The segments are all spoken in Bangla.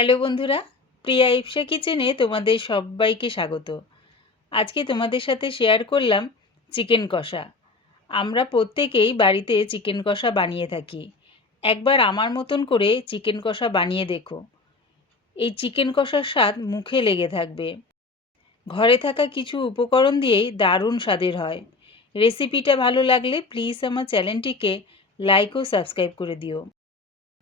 হ্যালো বন্ধুরা, প্রিয়া ইপসা কিচেনে তোমাদের সবাইকে স্বাগত। আজকে তোমাদের সাথে শেয়ার করলাম চিকেন কষা। আমরা প্রত্যেকেই বাড়িতে চিকেন কষা বানিয়ে থাকি। একবার আমার মতন করে চিকেন কষা বানিয়ে দেখো। এই চিকেন কষার স্বাদ মুখে লেগে থাকবে। ঘরে থাকা কিছু উপকরণ দিয়েই দারুণ স্বাদের হয়। রেসিপিটা ভালো লাগলে প্লিজ আমার চ্যানেলটিকে লাইক ও সাবস্ক্রাইব করে দিও।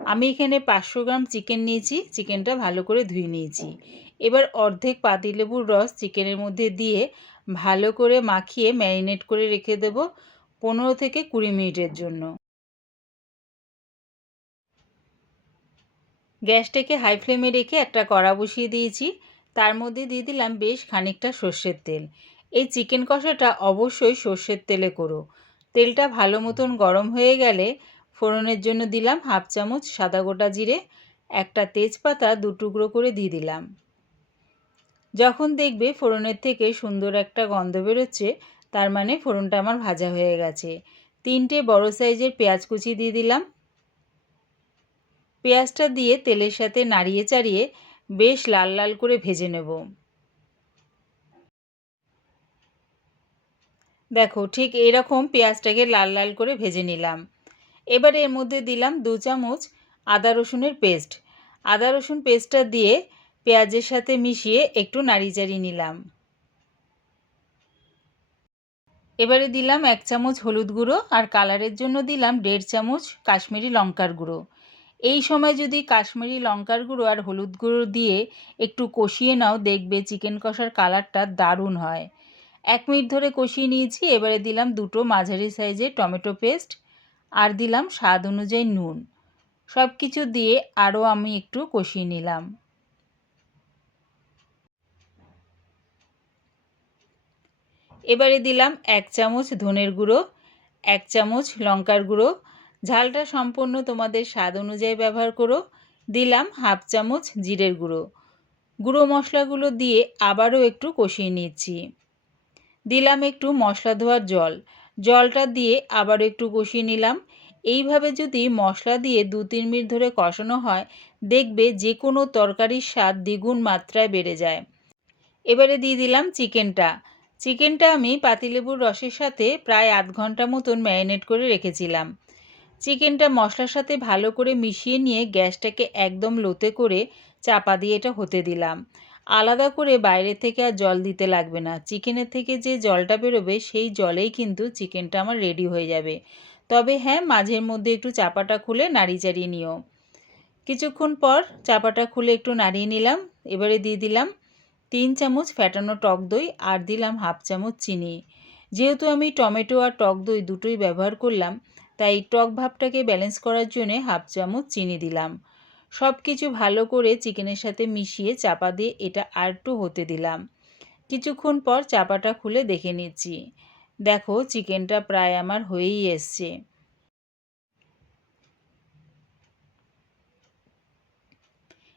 আমি এখানে 500 গ্রাম চিকেন নিয়েছি। চিকেনটা ভালো করে ধুয়ে নিয়েছি। এবার অর্ধেক পাতিলেবুর রস চিকেনের মধ্যে দিয়ে ভালো করে মাখিয়ে ম্যারিনেট করে রেখে দেব 15 থেকে 20 মিনিটের জন্য। গ্যাসটাকে হাই ফ্লেমে রেখে একটা কড়া বসিয়ে দিয়েছি। তার মধ্যে দিয়ে দিলাম বেশ খানিকটা সর্ষের তেল। এই চিকেন কষাটা অবশ্যই সর্ষের তেলে করো। তেলটা ভালো মতন গরম হয়ে গেলে ফোড়নের জন্য দিলাম 1/2 চামচ সাদা গোটা জিরে, একটা তেজপাতা 2 টুকরো করে দিয়ে দিলাম। যখন দেখবে ফোড়নের থেকে সুন্দর একটা গন্ধ বেরোচ্ছে, তার মানে ফোড়নটা আমার ভাজা হয়ে গেছে। 3টে বড় সাইজের পেঁয়াজ কুচি দিয়ে দিলাম। পেঁয়াজটা দিয়ে তেলের সাথে নাড়িয়ে চাড়িয়ে বেশ লাল লাল করে ভেজে নেব। দেখো ঠিক এরকম পেঁয়াজটাকে লাল লাল করে ভেজে নিলাম। এবার এর মধ্যে দিলাম 2 চামচ আদা রসুনের পেস্ট। আদা রসুন পেস্টটা দিয়ে পেঁয়াজের সাথে মিশিয়ে একটু নাড়িয়ে চাড়িয়ে নিলাম। এবারে দিলাম 1 চামচ হলুদ গুঁড়ো আর কালারের জন্য দিলাম 1.5 চামচ কাশ্মীরি লঙ্কার গুঁড়ো। এই সময় যদি কাশ্মীরি লঙ্কার গুঁড়ো আর হলুদ গুঁড়ো দিয়ে একটু কষিয়ে নাও, দেখবে চিকেন কষার কালারটা দারুণ হয়। 1 মিনিট ধরে কষিয়ে নিয়েছি। এবারে দিলাম 2টো মাঝারি সাইজের টমেটো পেস্ট আর দিলাম স্বাদ অনুযায়ী নুন। সব কিছু দিয়ে আরও আমি একটু কষিয়ে নিলাম। এবারে দিলাম 1 চামচ ধনের গুঁড়ো, 1 চামচ লঙ্কার গুঁড়ো। ঝালটা সম্পূর্ণ তোমাদের স্বাদ অনুযায়ী ব্যবহার করো। দিলাম 1/2 চামচ জিরের গুঁড়ো। গুঁড়ো মশলাগুলো দিয়ে আবারও একটু কষিয়ে নিচ্ছি। দিলাম একটু মশলা ধোয়ার জল। জলটা দিয়ে আবারও একটু কষিয়ে নিলাম। এইভাবে যদি মশলা দিয়ে 2-3 মিনিট ধরে কষানো হয়, দেখবে যে কোনো তরকারির স্বাদ দ্বিগুণ মাত্রায় বেড়ে যায়। এবারে দিয়ে দিলাম চিকেনটা। চিকেনটা আমি পাতিলেবুর রসের সাথে প্রায় আধ ঘন্টা মতন ম্যারিনেট করে রেখেছিলাম। চিকেনটা মশলার সাথে ভালো করে মিশিয়ে নিয়ে গ্যাসটাকে একদম লোতে করে চাপা দিয়ে এটা হতে দিলাম। আলাদা করে বাইরে থেকে আর জল দিতে লাগবে না। চিকেনের থেকে যে জলটা বেরোবে সেই জলেই কিন্তু চিকেনটা আমার রেডি হয়ে যাবে। তবে হ্যাঁ, মাঝের মধ্যে একটু চাপাটা খুলে নাড়িয়ে চাড়িয়ে নিও। কিছুক্ষণ পর চাপাটা খুলে একটু নাড়িয়ে নিলাম। এবারে দিয়ে দিলাম 3 চামচ ফ্যাটানো টক দই আর দিলাম 1/2 চামচ চিনি। যেহেতু আমি টমেটো আর টক দই দুটোই ব্যবহার করলাম, তাই টক ভাবটাকে ব্যালেন্স করার জন্যে 1/2 চামচ চিনি দিলাম। সব কিছু ভালো করে চিকেনের সাথে মিশিয়ে চাপা দিয়ে এটা আরেকটু হতে দিলাম। কিছুক্ষণ পর চাপাটা খুলে দেখে নিচ্ছি। দেখো চিকেনটা প্রায় আমার হয়েই এসছে।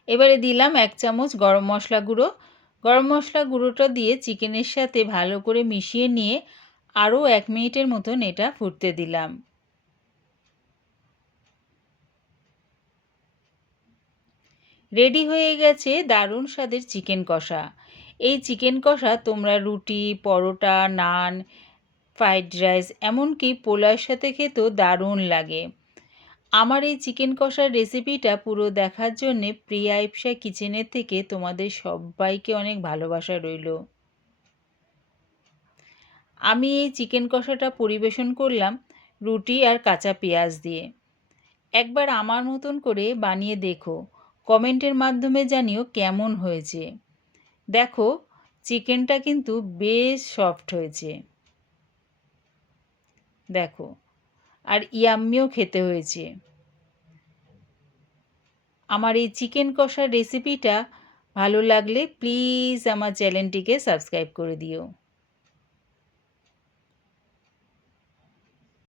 এবারে দিলাম 1 চামচ গরম মশলা গুঁড়ো। গরম মশলা গুঁড়োটা দিয়ে চিকেনের সাথে ভালো করে মিশিয়ে নিয়ে আরও 1 মিনিটের মতন এটা ফুটতে দিলাম। রেডি হয়ে গেছে দারুণ স্বাদের চিকেন কষা। এই চিকেন কষা তোমরা রুটি, পরোটা, নান, ফ্রাইড রাইস এমনকি পোলাওয়ের সাথে খেতেও দারুণ লাগে। আমার এই চিকেন কষার রেসিপিটা পুরো দেখার জন্যে প্রিয়া ইপসা কিচেনের থেকে তোমাদের সবাইকে অনেক ভালোবাসা রইল। আমি এই চিকেন কষাটা পরিবেশন করলাম রুটি আর কাঁচা পেঁয়াজ দিয়ে। একবার আমার মতন করে বানিয়ে দেখো, কমেন্টের মাধ্যমে জানিও কেমন হয়েছে। দেখো চিকেনটা কিন্তু বেশ সফট হয়েছে। দেখো, আর ইয়াম্মিও খেতে হয়েছে। আমার এই চিকেন কষার রেসিপিটা ভালো লাগলে প্লিজ আমার চ্যানেলটিকে সাবস্ক্রাইব করে দিও।